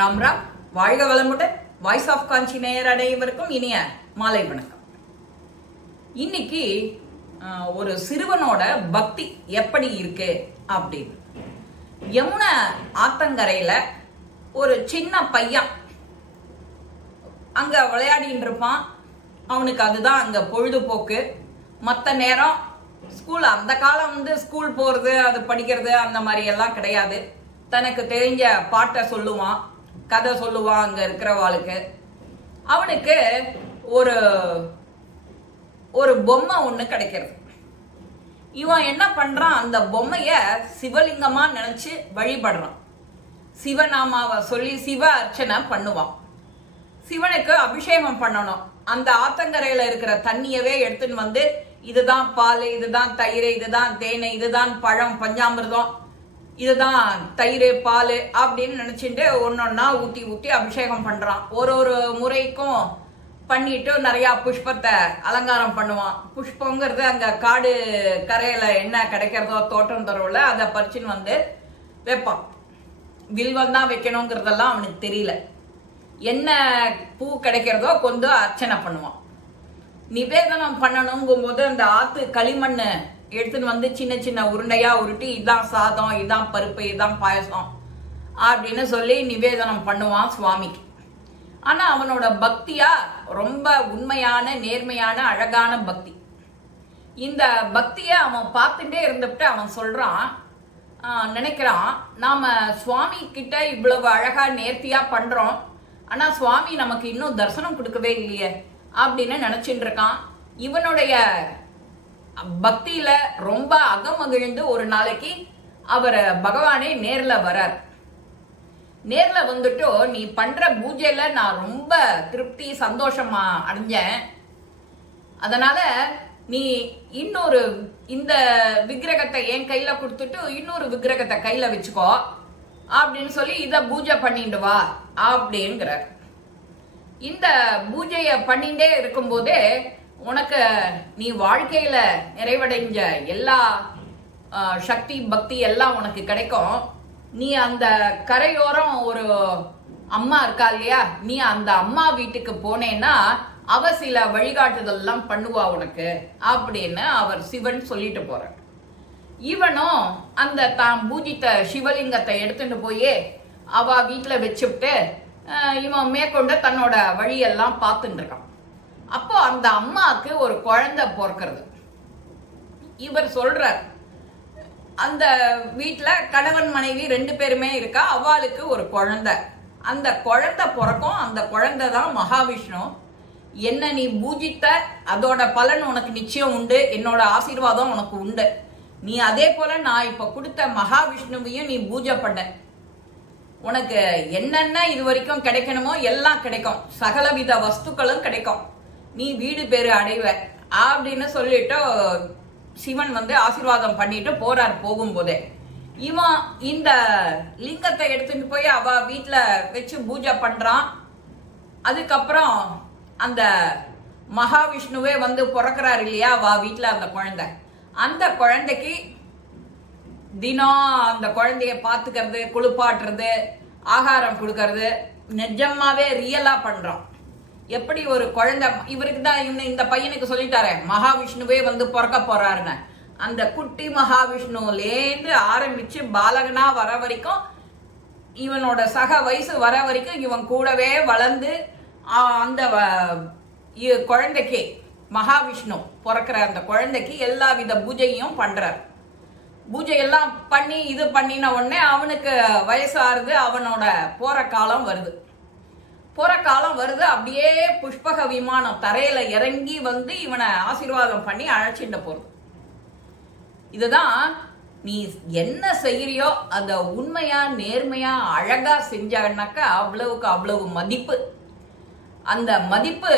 ராம் ராம். வாழ்க வளமுடன். Voice of காஞ்சி நேயர் அனைவருக்கும் இனிய மாலை வணக்கம். இன்னைக்கு ஒரு சிறுவனோட பக்தி எப்படி இருக்கு அப்படின்னு. யமுனை ஆத்தங்கரையில ஒரு சின்ன பையன் அங்க விளையாடிட்டு இருப்பான். அவனுக்கு அதுதான் அங்க பொழுதுபோக்கு. மற்ற நேரம் ஸ்கூல் அந்த காலம் வந்து ஸ்கூல் போறது அது படிக்கிறது அந்த மாதிரி எல்லாம் கிடையாது. தனக்கு தெரிஞ்ச பாட்டை சொல்லுவான். கதை சொல்லுவான் அங்க இருக்கிறவாளுக்கு. அவனுக்கு ஒரு ஒரு பொம்மை ஒண்ணு கிடைக்கிறது. இவன் என்ன பண்றான்? அந்த பொம்மைய சிவலிங்கமா நினைச்சு வழிபடுறான். சிவநாமாவை சொல்லி சிவ அர்ச்சனை பண்ணுவான். சிவனுக்கு அபிஷேகம் பண்ணணும். அந்த ஆத்தங்கரையில இருக்கிற தண்ணியவே எடுத்துன்னு வந்து இதுதான் பால் இதுதான் தயிர் இதுதான் தேனை இதுதான் பழம் பஞ்சாமிர்தம் இதுதான் தயிர் பால் அப்படின்னு நினச்சிட்டு ஒன்று ஒன்றா ஊற்றி ஊற்றி அபிஷேகம் பண்ணுறான் ஒரு ஒரு முறைக்கும் பண்ணிட்டு நிறையா புஷ்பத்தை அலங்காரம் பண்ணுவான். புஷ்பங்கிறது அங்கே காடு கரையில் என்ன கிடைக்கிறதோ தோட்டம் தரவுல அதை பறிச்சுன்னு வந்து வைப்பான். வில்வம் தான் வைக்கணுங்கிறதெல்லாம் அவனுக்கு தெரியல. என்ன பூ கிடைக்கிறதோ கொண்டு அர்ச்சனை பண்ணுவான். நிவேதனம் பண்ணணுங்கும் போது அந்த ஆற்று களிமண் எடுத்துன்னு வந்து சின்ன சின்ன உருண்டையா உருட்டி இதான் சாதம் இதான் பருப்பு இதான் பாயசம் அப்படின்னு சொல்லி நிவேதனம் பண்ணுவான் சுவாமிக்கு. ஆனால் அவனோட பக்தியா ரொம்ப உண்மையான நேர்மையான அழகான பக்தி. இந்த பக்தியை அவன் பார்த்துட்டே இருந்துட்டு அவன் சொல்கிறான் நினைக்கிறான் நாம் சுவாமி கிட்ட இவ்வளவு அழகாக நேர்த்தியாக பண்ணுறோம் ஆனால் சுவாமி நமக்கு இன்னும் தரிசனம் கொடுக்கவே இல்லையே அப்படின்னு நினச்சிட்டு இருக்கான். இவனுடைய பக்தியில ரொம்ப அகமகிழ்ந்து ஒரு நாளைக்கு அவர் பகவானே நேர்ல வரார். நேர்ல வந்துட்டு நீ பண்ற பூஜையில நான் ரொம்ப திருப்தி சந்தோஷமா அடைஞ்சேன். அதனால நீ இன்னொரு இந்த விக்கிரகத்தை என் கையில கொடுத்துட்டு இன்னொரு விக்கிரகத்தை கையில வச்சுக்கோ. அப்படின்னு சொல்லி இத பூஜை பண்ணிட்டு வா அப்படிங்கிறார். இந்த பூஜைய பண்ணிட்டே இருக்கும்போதே உனக்கு நீ வாழ்க்கையில நிறைவடைஞ்ச எல்லா சக்தி பக்தி எல்லாம் உனக்கு கிடைக்கும். நீ அந்த கரையோரம் ஒரு அம்மா இருக்கா இல்லையா? நீ அந்த அம்மா வீட்டுக்கு போனேன்னா அவ சில வழிகாட்டுதல்லாம் பண்ணுவா உனக்கு அப்படின்னு அவர் சிவன் சொல்லிட்டு போறார். இவனும் அந்த தான் பூஜித்த சிவலிங்கத்தை எடுத்துட்டு போய் அவ வீட்டில் வச்சுட்டு இவன் மேற்கொண்டு தன்னோட வழியெல்லாம் பார்த்துட்டு இருக்கான். அப்போ அந்த அம்மாவுக்கு ஒரு குழந்தை பிறக்கிறது. இவர் சொல்றார் அந்த வீட்டில் கணவன் மனைவி ரெண்டு பேருமே இருக்கா அவளுக்கு ஒரு குழந்தை. அந்த குழந்தை பிறக்கும் அந்த குழந்தை தான் மகாவிஷ்ணு. என்ன நீ பூஜித்த அதோட பலன் உனக்கு நிச்சயம் உண்டு என்னோட ஆசீர்வாதம் உனக்கு உண்டு. நீ அதே போல நான் இப்ப கொடுத்த மகாவிஷ்ணுவையும் நீ பூஜை பண்ண. உனக்கு என்னென்ன இது வரைக்கும் கிடைக்கணுமோ எல்லாம் கிடைக்கும். சகலவித வஸ்துக்களும் கிடைக்கும். நீ வீடு பேரு அடைவ. அப்படின்னு சொல்லிட்டு சிவன் வந்து ஆசீர்வாதம் பண்ணிட்டு போறார் போகும்போதே. இவன் இந்த லிங்கத்தை எடுத்துட்டு போய் அவ வீட்டுல வச்சு பூஜை பண்றான். அதுக்கப்புறம் அந்த மகாவிஷ்ணுவே வந்து பிறக்கிறாரு இல்லையா அவ வீட்டுல அந்த குழந்தை. அந்த குழந்தைக்கு தினம் அந்த குழந்தைய பாத்துக்கிறது குளிப்பாட்டுறது ஆகாரம் கொடுக்கறது நிஜமாவே ரியலா பண்றான். எப்படி ஒரு குழந்தை இவருக்கு தான் இவனு இந்த பையனுக்கு சொல்லிட்டாரு மகாவிஷ்ணுவே வந்து பிறக்க போறாருன்னு. அந்த குட்டி மகாவிஷ்ணுலேருந்து ஆரம்பிச்சு பாலகனா வர வரைக்கும் இவனோட சக வயசு வர வரைக்கும் இவன் கூடவே வளர்ந்து அந்த வ- இ- குழந்தைக்கு மகாவிஷ்ணு பிறக்கிற அந்த குழந்தைக்கு எல்லா வித பூஜையும் பண்றார். பூஜை எல்லாம் பண்ணி இது பண்ணின உடனே அவனுக்கு வயசாகுது அவனோட போற காலம் வருது. போற காலம் வருது அப்படியே புஷ்பக விமானம் தரையில இறங்கி வந்து இவனை ஆசீர்வாதம் பண்ணி அழைச்சிட்டு போறது. இதுதான் நீ என்ன செய்யறியோ அந்த உண்மையா நேர்மையா அழகா செஞ்சான்னாக்கா அவ்வளவுக்கு அவ்வளவு மதிப்பு. அந்த மதிப்பு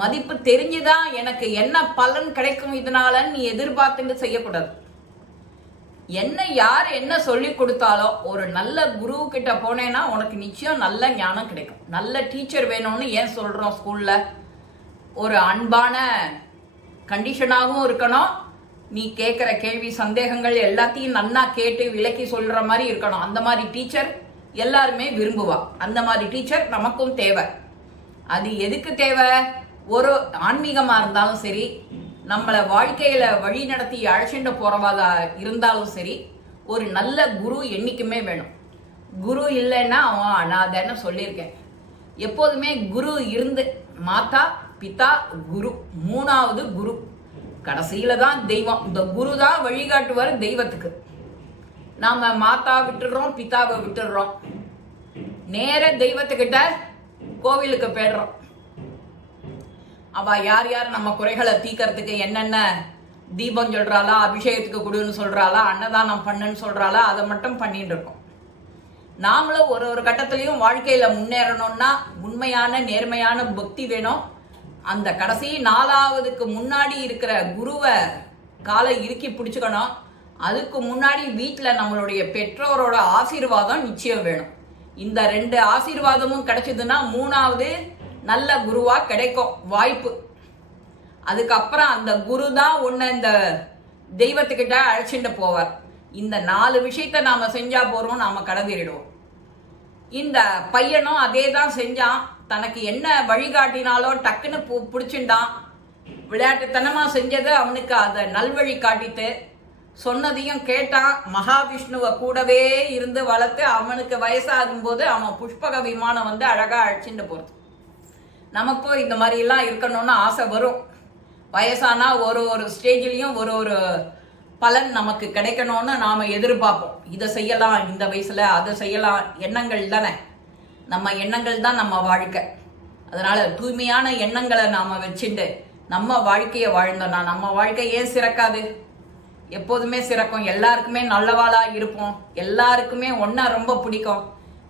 மதிப்பு தெரிஞ்சுதான் எனக்கு என்ன பலன் கிடைக்கும் இதனால நீ எதிர்பார்த்துட்டு செய்யக்கூடாது. என்ன யார் என்ன சொல்லி கொடுத்தாலோ ஒரு நல்ல குரு கிட்ட போனேன்னா உனக்கு நிச்சயம் நல்ல ஞானம் கிடைக்கும். நல்ல டீச்சர் வேணும்னு ஏன் சொல்றோம் ஸ்கூல்ல ஒரு அன்பான கண்டிஷனாகவும் இருக்கணும். நீ கேட்குற கேள்வி சந்தேகங்கள் எல்லாத்தையும் நன்னா கேட்டு விளக்கி சொல்ற மாதிரி இருக்கணும். அந்த மாதிரி டீச்சர் எல்லாருமே விரும்புவா. அந்த மாதிரி டீச்சர் நமக்கும் தேவை. அது எதுக்கு தேவை? ஒரு ஆன்மீகமா இருந்தாலும் சரி நம்மளை வாழ்க்கையில வழி நடத்தி அழைச்சிட்டு போறவாதா இருந்தாலும் சரி ஒரு நல்ல குரு என்னைக்குமே வேணும். குரு இல்லைன்னா அவன் அனாதைன்னு சொல்லியிருக்கேன். எப்போதுமே குரு இருந்து மாதா பிதா குரு மூணாவது குரு. கடைசியில தான் தெய்வம். இந்த குரு தான் வழிகாட்டுவார் தெய்வத்துக்கு. நாம மாதா விட்டுடுறோம் பிதாவை விட்டுடுறோம் நேர தெய்வத்துக்கிட்ட கோவிலுக்கு போயிடுறோம். அவ யார் யார் நம்ம குறைகளை தீக்கிறதுக்கு என்னென்ன தீபம் சொல்றாளா அபிஷேகத்துக்கு கொடுன்னு சொல்றாளா அன்னதானம் பண்ணுன்னு சொல்றாளா அதை மட்டும் பண்ணிட்டு இருக்கோம். நாமளும் ஒரு ஒரு கட்டத்திலையும் வாழ்க்கையில முன்னேறணும்னா உண்மையான நேர்மையான பக்தி வேணும். அந்த கடைசி நாலாவதுக்கு முன்னாடி இருக்கிற குருவை காலை இறுக்கி பிடிச்சுக்கணும். அதுக்கு முன்னாடி வீட்டில் நம்மளுடைய பெற்றோரோட ஆசீர்வாதம் நிச்சயம் வேணும். இந்த ரெண்டு ஆசீர்வாதமும் கிடைச்சதுன்னா மூணாவது நல்ல குருவா கிடைக்கும் வாய்ப்பு. அதுக்கப்புறம் அந்த குரு தான் உன்னை இந்த தெய்வத்துக்கிட்ட அழைச்சிட்டு போவார். இந்த நாலு விஷயத்த நாம செஞ்சா போறோம் நாம கடந்திடுவோம் இந்த பையனும் அதே தான் செஞ்சான். தனக்கு என்ன வழிகாட்டினாலோ டக்குன்னு பு பிடிச்சிண்டான் விளையாட்டுத்தனமா செஞ்சது அவனுக்கு அதை நல்வழி காட்டிட்டு சொன்னதையும் கேட்டான். மகாவிஷ்ணுவை கூடவே இருந்து வளர்த்து அவனுக்கு வயசாகும் போது அவன் புஷ்பக விமானம் வந்து அழகா அழைச்சிட்டு போறது. நமக்கும் இந்த மாதிரிலாம் இருக்கணும்னு ஆசை வரும். வயசானா ஒரு ஒரு ஸ்டேஜ்லயும் ஒரு ஒரு பலன் நமக்கு கிடைக்கணும்னு நாம எதிர்பார்ப்போம். இதை செய்யலாம் இந்த வயசுல அதை செய்யலாம் எண்ணங்கள் தானே. நம்ம எண்ணங்கள் தான் நம்ம வாழ்க்கை. அதனால தூய்மையான எண்ணங்களை நாம வச்சுட்டு நம்ம வாழ்க்கையை வாழ்ந்தோம்னா நம்ம வாழ்க்கை ஏன் சிறக்காது? எப்போதுமே சிறக்கும். எல்லாருக்குமே நல்லவாளா இருப்போம். எல்லாருக்குமே ஒன்னா ரொம்ப பிடிக்கும்.